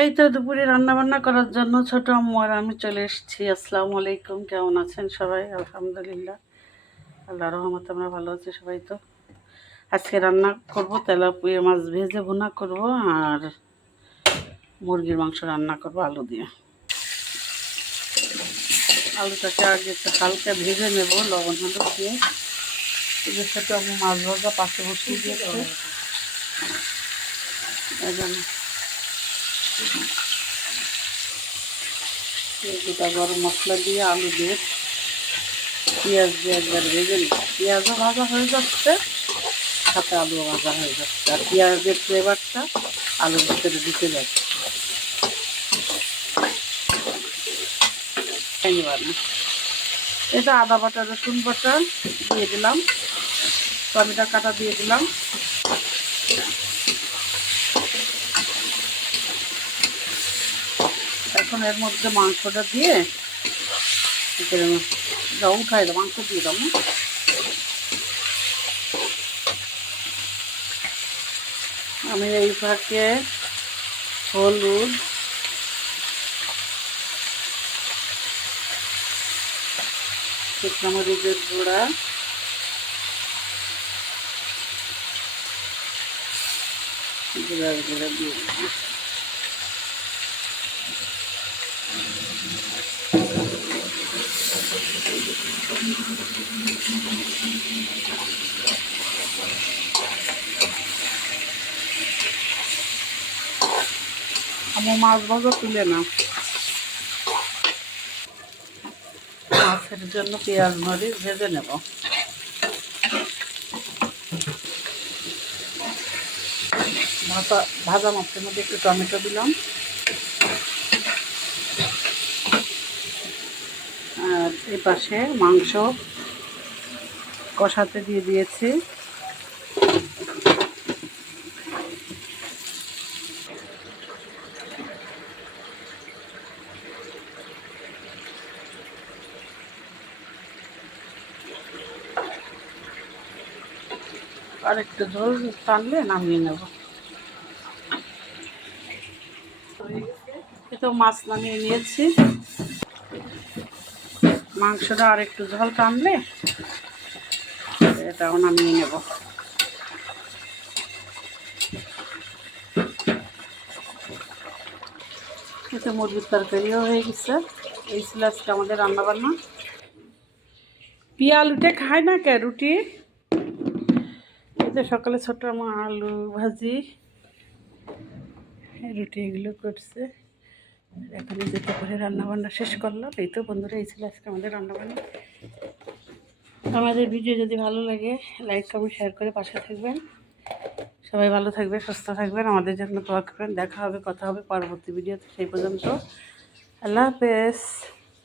এই তো দুপুরে রান্না বান্না করার জন্য ছোট আম্মু আর আমি চলে এসেছি। আসসালামু আলাইকুম, কেমন আছেন সবাই? আলহামদুলিল্লাহ। আল্লাহ রহমত আমরা ভালো আছি সবাই তো। আজকে রান্না করব তেলাপুয়া মাছ ভেজে ভুনা করব আর মুরগির মাংস রান্না করব আলু দিয়ে। আলুটাকে আগে একটু হালকা ভেজে নেব, লবণ হলুদ দিয়ে। সাথে আমি মাছ ভাজা পাশে বসিয়ে দিয়েছে। দুটা গরম মশলা দিয়ে আলু দিয়ে পেঁয়াজ দিয়ে একবার ভেজে পেঁয়াজও ভাজা হয়ে যাচ্ছে, সাথে আলু ভাজা হয়ে যাচ্ছে। আর পেঁয়াজের ফ্লেভারটা আলুর ভিতরে ঢুকে যাচ্ছে। এটা আদা বাটা রসুন বাটা দিয়ে দিলাম। টমেটো কাটা দিয়ে দিলাম। এখন এর মধ্যে মাংসটা দিয়ে যাও উঠাই দাও, মাংস দিয়ে দাও আমি এই ফাঁকে হলুদ শুকনো মরিচের গুঁড়া জিরার গুঁড়া দিয়ে আমার মাছ ভাজা তুলে না। মাছের জন্য পেঁয়াজ মরিচ ভেজে নেব। ভাজা ভাজা মাছের মধ্যে একটু টমেটো দিলাম। আর এই পাশে মাংস কষাতে দিয়ে দিয়েছি। আর একটু ঝোল টানলে নামিয়ে নেব। তো মাছ নামিয়ে নিয়েছি। মাংসটা আর একটু ঝোল টানলে এটাও নামিয়ে নেব। এতে মুরগির তরকারিও হয়ে গেছে। এই ছিল আজকে আমাদের রান্নাবান্না। পিয়া আলুটা খায় না কে রুটি? যে সকালে ছোট আমার আলু ভাজি রুটি এগুলো করছে। এখন যেতে করে রান্নাবান্না শেষ করলাম, এই তো বন্ধুরা, এই ছিল আজকে আমাদের রান্নাবান্না। আমাদের ভিডিও যদি ভালো লাগে লাইক কমেন্ট শেয়ার করে পাশে থাকবেন। সবাই ভালো থাকবে সুস্থ থাকবেন, আমাদের জন্য দোয়া করবেন। দেখা হবে, কথা হবে পরবর্তী ভিডিওতে, সেই পর্যন্ত। আল্লাহ হাফেজ।